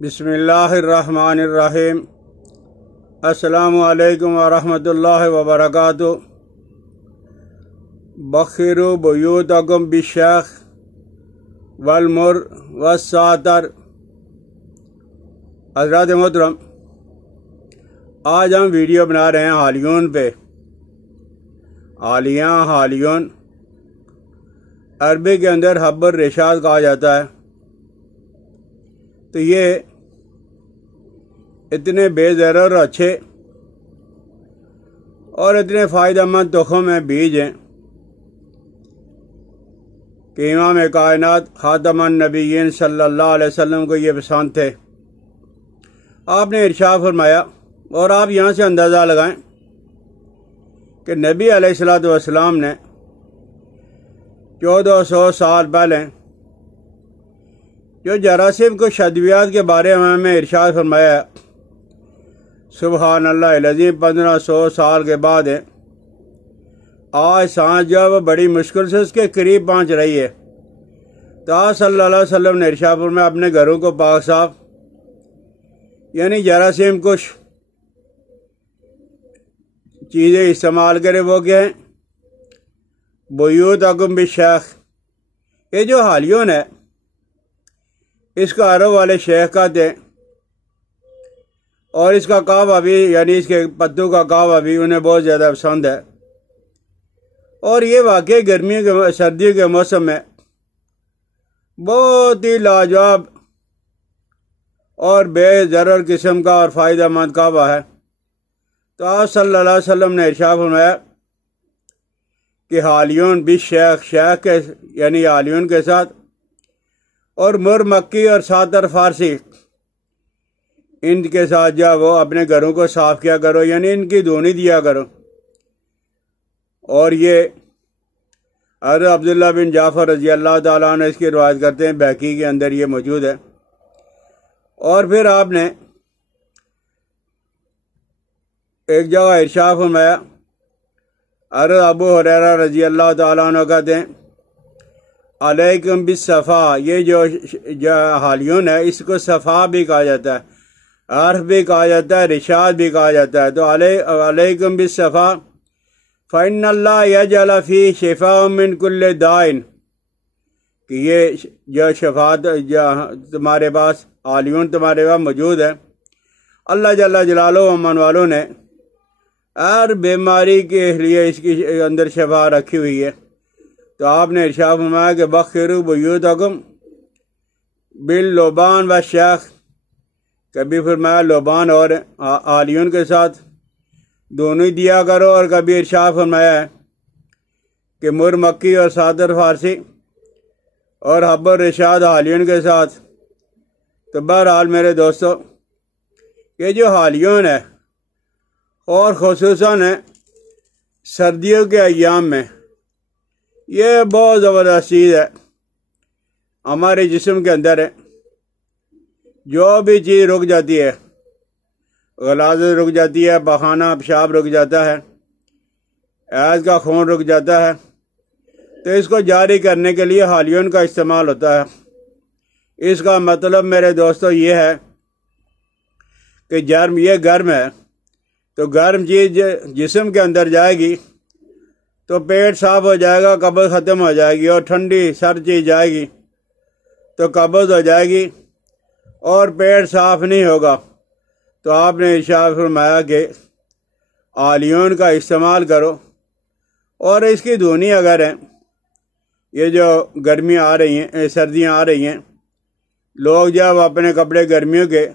بسم الرحمن الرحیم۔ السلام علیکم ورحمۃ اللہ وبرکاتہ۔ بخروا بیوتکم بالشیخ والمر والساتر۔ حضرات محترم، آج ہم ویڈیو بنا رہے ہیں حالیون پہ۔ حالیون عربی کے اندر حب الرشاد کہا جاتا ہے۔ تو یہ اتنے بے ضرر اچھے اور اتنے فائدہ مند تخم ہیں، بیج ہیں کہ امام کائنات خاتم النبیین صلی اللہ علیہ وسلم کو یہ پسند تھے۔ آپ نے ارشاد فرمایا، اور آپ یہاں سے اندازہ لگائیں کہ نبی علیہ السلام نے 1400 سال پہلے جو جراثیم کو شدویات کے بارے میں ہمیں ارشاد فرمایا ہے، سبحان اللہ العظیم 1500 سال کے بعد ہے۔ آج سانس جو ہے بڑی مشکل سے اس کے قریب پہنچ رہی ہے۔ تو آپ صلی اللہ علیہ وسلم نے ارشاد فرمایا اپنے گھروں کو پاک صاف یعنی جراثیم کش چیزیں استعمال کرے۔ وہ کیا ہیں؟ بیوتکم بالشیخ۔ یہ جو حالیون ہے اس کا عرب والے شیخ کہتے ہیں، اور اس کا کعبہ بھی یعنی اس کے پتوں کا کعبہ بھی انہیں بہت زیادہ پسند ہے۔ اور یہ واقعی سردیوں کے موسم میں بہت ہی لاجواب اور بے ضرر قسم کا اور فائدہ مند کعبہ ہے۔ تو آپ صلی اللہ علیہ وسلم نے ارشاد فرمایا کہ حالیون بالشیخ، شیخ کے یعنی حالیون کے ساتھ، اور مر مکی اور ساتر فارسی ان کے ساتھ جا وہ اپنے گھروں کو صاف کیا کرو، یعنی ان کی دھونی دیا کرو۔ اور یہ حضرت عبداللہ بن جعفر رضی اللہ تعالیٰ عنہ اس کی روایت کرتے ہیں، بحقی کے اندر یہ موجود ہے۔ اور پھر آپ نے ایک جگہ ارشاد فرمایا، حضرت ابو ہریرہ رضی اللہ تعالیٰ عنہ کہتے ہیں، علیکم بالصفا۔ یہ جو حالیون ہے اس کو صفا بھی کہا جاتا ہے، عرف بھی کہا جاتا ہے، رشاد بھی کہا جاتا ہے۔ تو علیکم بالصفا فإن اللہ یجعل فی شفاء من کل داء، کہ یہ جو شفاعت تمہارے پاس حالیون تمہارے پاس موجود ہے، اللہ جل جلالہ و من والوں نے ہر بیماری کے لیے اس کی اندر شفا رکھی ہوئی ہے۔ تو آپ نے ارشاد فرمایا کہ بخروا بیوتکم باللبان والشیخ، کبھی فرمایا لبان اور حالیون کے ساتھ دونوں ہی دیا کرو، اور کبھی ارشاد فرمایا ہے کہ مر مکی اور ساتر فارسی اور حب الرشاد حالیون کے ساتھ۔ تو بہرحال میرے دوستو، یہ جو حالیون ہے اور خصوصاً سردیوں کے ایام میں یہ بہت زبردست چیز ہے ہمارے جسم کے اندر ہے۔ جو بھی چیز رک جاتی ہے، غلاظت رک جاتی ہے، پخانہ پیشاب رک جاتا ہے، حیض کا خون رک جاتا ہے، تو اس کو جاری کرنے کے لیے حالیون کا استعمال ہوتا ہے۔ اس کا مطلب میرے دوستو یہ ہے کہ یہ گرم ہے، تو گرم چیز جسم کے اندر جائے گی تو پیٹ صاف ہو جائے گا، قبض ختم ہو جائے گی، اور ٹھنڈی سرد چیز جائے گی تو قبض ہو جائے گی اور پیٹ صاف نہیں ہوگا۔ تو آپ نے ارشاد فرمایا کہ حالیون کا استعمال کرو، اور اس کی دھونی اگر ہے، یہ جو گرمیاں آ رہی ہیں، سردیاں آ رہی ہیں، لوگ جب اپنے کپڑے گرمیوں کے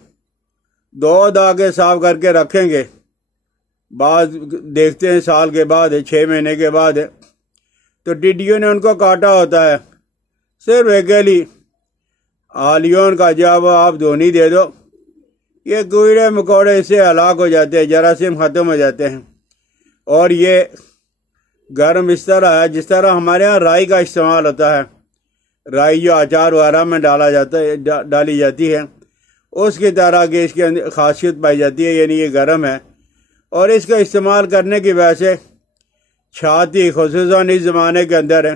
دو دھاگے صاف کر کے رکھیں گے، بعض دیکھتے ہیں سال کے بعد 6 مہینے کے بعد تو ٹڈیوں نے ان کو کاٹا ہوتا ہے۔ صرف اکیلی حالیون کا جب آپ دھونی دے دو، یہ کیڑے مکوڑے اس سے ہلاک ہو جاتے ہیں، جراثیم ختم ہو جاتے ہیں۔ اور یہ گرم اس طرح ہے جس طرح ہمارے ہاں رائی کا استعمال ہوتا ہے، رائی جو اچار وغیرہ میں ڈالی جاتی ہے، اس کی طرح کی اس کی خاصیت پائی جاتی ہے، یعنی یہ گرم ہے۔ اور اس کا استعمال کرنے کی وجہ سے چھاتی خصوصاً اس زمانے کے اندر ہے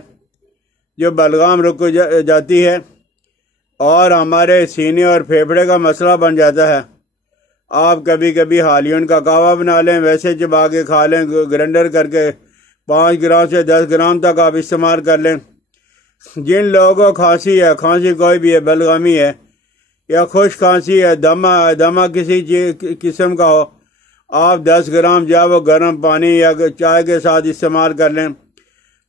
جو بلغام رک جاتی ہے، اور ہمارے سینے اور پھیپھڑے کا مسئلہ بن جاتا ہے۔ آپ کبھی کبھی حالیون کا کہوہ بنا لیں، ویسے چبا کے کھا لیں، گرینڈر کر کے 5 گرام سے 10 گرام تک آپ استعمال کر لیں۔ جن لوگوں کو کھانسی ہے، کھانسی کوئی بھی ہے، بلغمی ہے یا خشک کھانسی ہے، دمہ کسی قسم کا ہو، آپ 10 گرام وہ گرم پانی یا چائے کے ساتھ استعمال کر لیں۔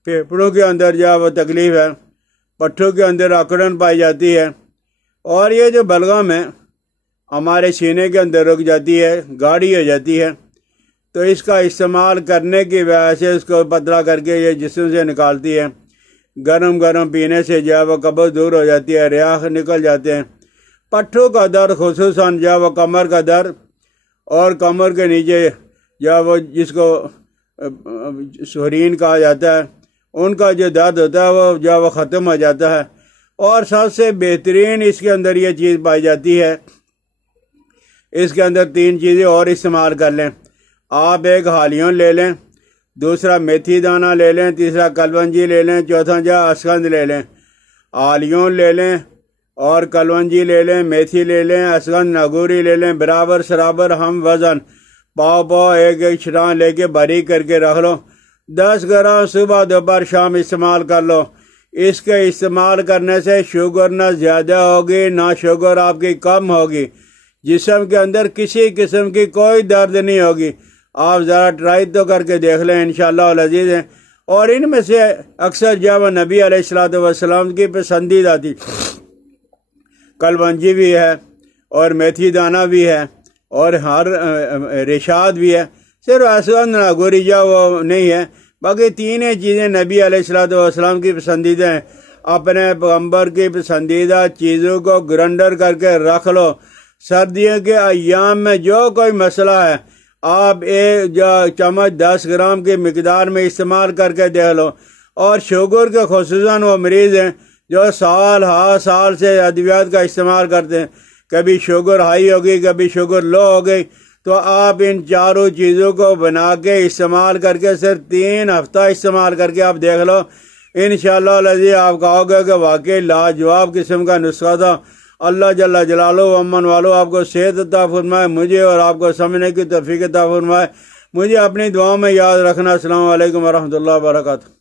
پھیپھڑوں کے اندر وہ تکلیف ہے، پٹھوں کے اندر اکڑن پائی جاتی ہے، اور یہ جو بلغم ہے ہمارے سینے کے اندر رک جاتی ہے، گاڑھی ہو جاتی ہے، تو اس کا استعمال کرنے کی وجہ سے اس کو پتلا کر کے یہ جسم سے نکالتی ہے۔ گرم پینے سے وہ قبض دور ہو جاتی ہے، ریاح نکل جاتے ہیں۔ پٹھوں کا درد، خصوصاً وہ کمر کا درد اور کمر کے نیچے وہ جس کو سورین کہا جاتا ہے، ان کا جو درد ہوتا ہے وہ ختم ہو جاتا ہے۔ اور سب سے بہترین اس کے اندر یہ چیز پائی جاتی ہے، اس کے اندر 3 چیزیں اور استعمال کر لیں۔ آپ ایک حالیون لے لیں، دوسرا میتھی دانہ لے لیں، تیسرا کلونجی لے لیں، چوتھا اسکند لے لیں۔ حالیون لے لیں اور کلونجی لے لیں، میتھی لے لیں، اسکند نگوری لے لیں، برابر سرابر ہم وزن، پاؤ ایک چھٹان لے کے باریک کر کے رکھ لو۔ 10 گرام صبح دوپہر شام استعمال کر لو۔ اس کے استعمال کرنے سے شوگر نہ زیادہ ہوگی نہ شوگر آپ کی کم ہوگی، جسم کے اندر کسی قسم کی کوئی درد نہیں ہوگی۔ آپ ذرا ٹرائی تو کر کے دیکھ لیں، انشاءاللہ العزیز ہیں۔ اور ان میں سے اکثر وہ نبی علیہ السلام کی پسندیدہ تھی۔ کلونجی بھی ہے اور میتھی دانہ بھی ہے اور ہر رشاد بھی ہے، صرف اسکند نگوری وہ نہیں ہے۔ باقی 3 چیزیں نبی علیہ السلام کی پسندیدہ ہیں۔ اپنے پیغمبر کی پسندیدہ چیزوں کو گرینڈر کر کے رکھ لو۔ سردیوں کے ایام میں جو کوئی مسئلہ ہے، آپ ایک چمچ 10 گرام کی مقدار میں استعمال کر کے دیکھ لو۔ اور شوگر کے خصوصاً وہ مریض ہیں جو سال سے ادویات کا استعمال کرتے ہیں، کبھی شوگر ہائی ہوگی، کبھی شوگر لو ہو گئی، تو آپ ان 4 چیزوں کو بنا کے استعمال کر کے صرف 3 ہفتہ استعمال کر کے آپ دیکھ لو، انشاءاللہ العزیز آپ کہو گے کہ واقعی لاجواب قسم کا نسخہ تھا۔ اللہ جل جلالہ و امن والو آپ کو صحت عطا فرمائے، مجھے اور آپ کو سمجھنے کی توفیق عطا فرمائے۔ مجھے اپنی دعاؤں میں یاد رکھنا۔ السلام علیکم ورحمۃ اللہ وبرکاتہ۔